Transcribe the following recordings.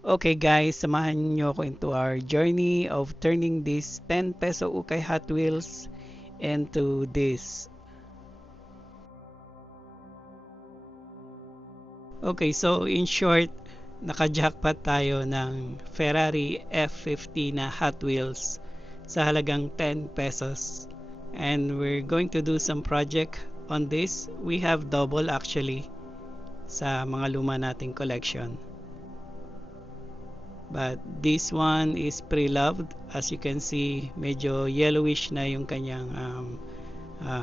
Okay guys, samahan niyo ako into our journey of turning this 10 peso ukay Hot Wheels into this. Okay, so in short, naka-jackpot tayo ng Ferrari F50 na Hot Wheels sa halagang 10 pesos. And we're going to do some project on this. We have double actually sa mga luma nating collection. But this one is pre-loved. As you can see, medyo yellowish na yung kanyang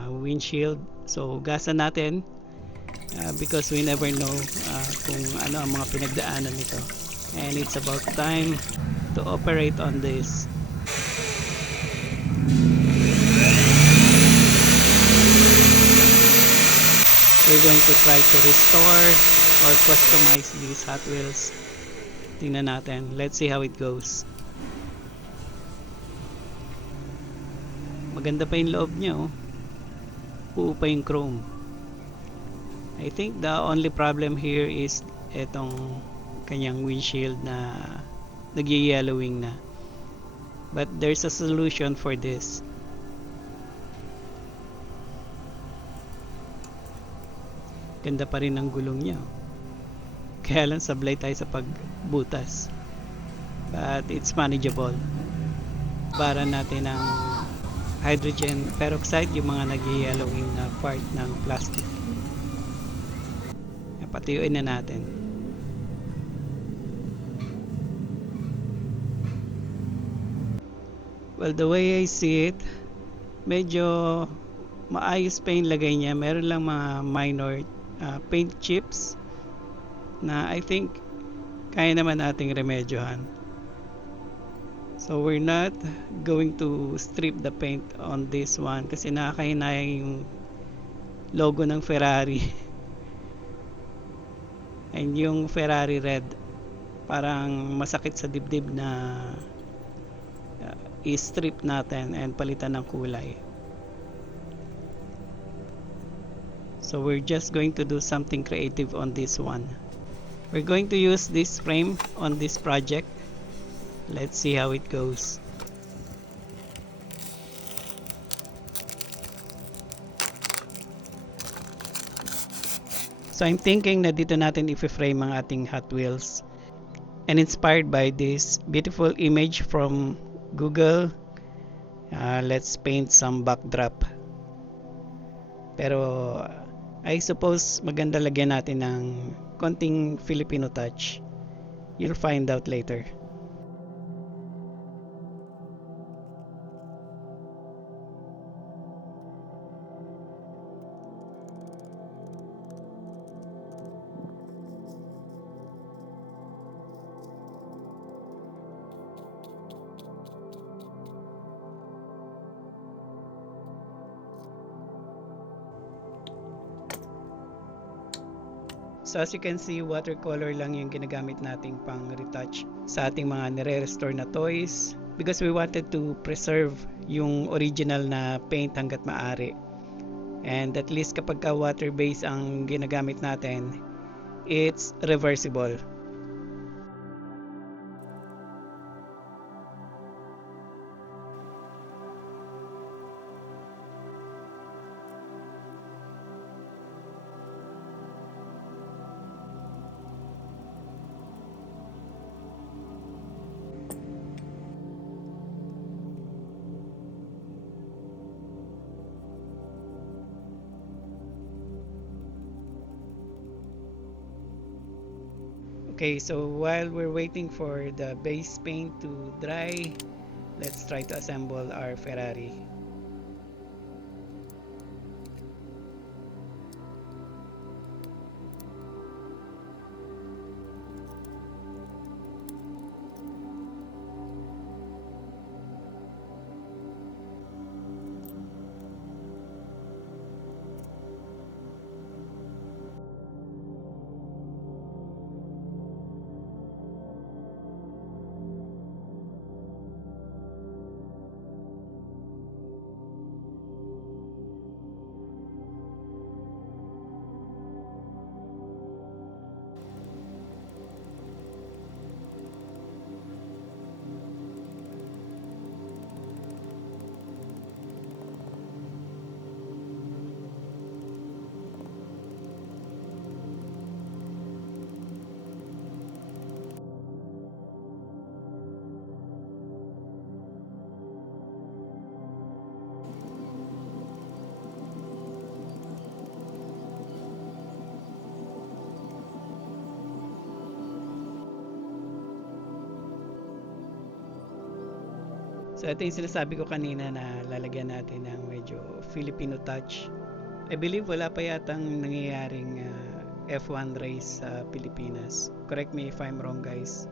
windshield. So gasan natin because we never know kung ano ang mga pinagdaanan nito. And it's about time to operate on this. We're going to try to restore or customize these Hot Wheels. Tingnan natin. Let's see how it goes. Maganda pa yung loob niya, oh. Buo pa yung chrome. I think the only problem here is etong kanyang windshield na nag-yellowing na. But there's a solution for this. Ganda pa rin ang gulong niya. Kaya lang sablay tayo sa pagbutas. But it's manageable. Baran natin ng hydrogen peroxide, yung mga nag-yellowing na part ng plastic. Patuyuin na natin. Well, the way I see it, medyo maayos pa yung lagay niya. Meron lang mga minor paint chips na I think kaya naman nating remedyohan. So we're not going to strip the paint on this one kasi nakakahinayang yung logo ng Ferrari. And yung Ferrari red, parang masakit sa dibdib na i-strip natin and palitan ng kulay. So we're just going to do something creative on this one. We're going to use this frame on this project. Let's see how it goes. So I'm thinking na dito natin i-frame ang ating Hot Wheels. And inspired by this beautiful image from Google, let's paint some backdrop. Pero I suppose maganda lagyan natin ng konting Filipino touch. You'll find out later. So as you can see, watercolor lang yung ginagamit nating pang retouch sa ating mga nire-restore na toys because we wanted to preserve yung original na paint hanggat maaari. And at least kapag ka water based ang ginagamit natin, it's reversible. Okay, so while we're waiting for the base paint to dry, let's try to assemble our Ferrari. So ito yung sinasabi ko kanina na lalagyan natin ng medyo Filipino touch. I believe wala pa yatang nangyayaring F1 race sa Pilipinas. Correct me if I'm wrong, guys.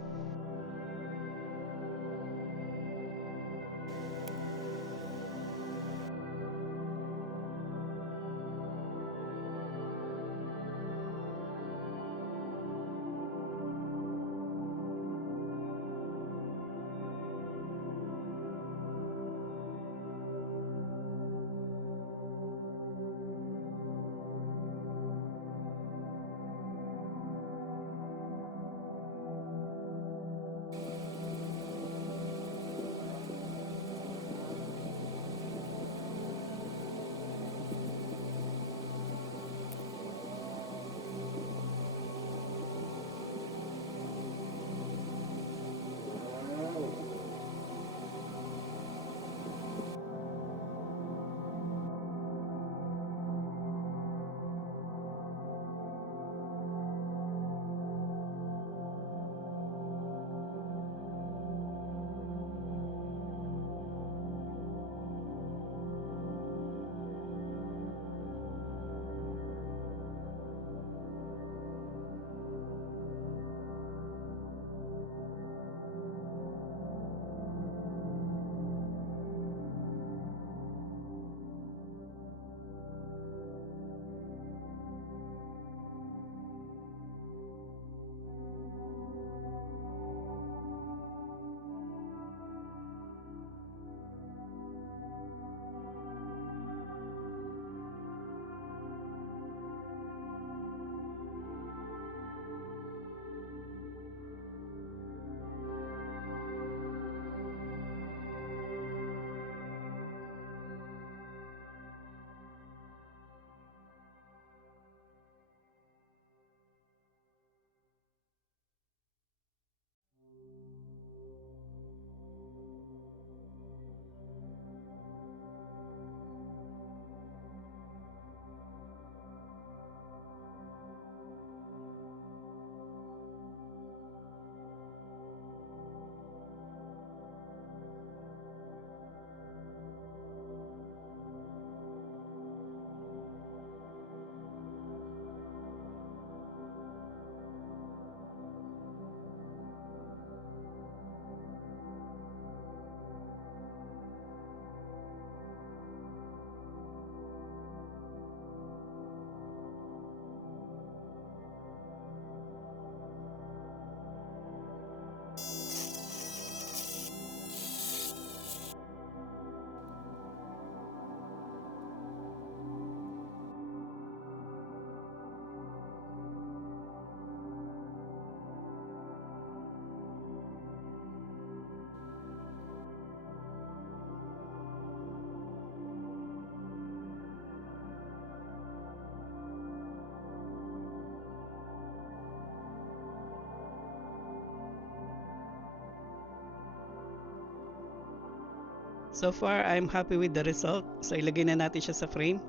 So far, I'm happy with the result. So ilagay na natin siya sa frame.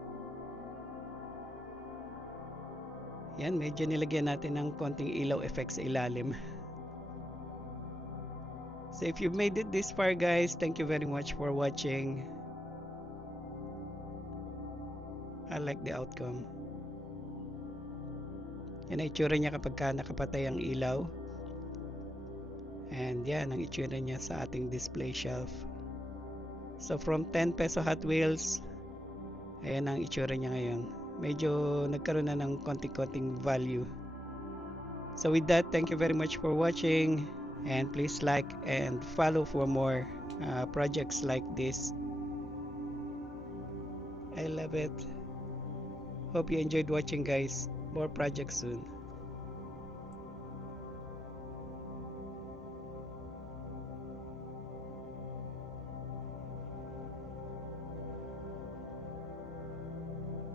Yan, medyo nilagyan natin ng konting ilaw effect sa ilalim. So if you've made it this far, guys, thank you very much for watching. I like the outcome. Yan ang itsura niya kapag ka nakapatay ang ilaw. And yan ang itsura niya sa ating display shelf. So from 10 peso Hot Wheels, ayan ang itsura niya ngayon. Medyo nagkaroon na ng konting-konting value. So with that, thank you very much for watching, and please like and follow for more projects like this. I love it. Hope you enjoyed watching, guys. More projects soon.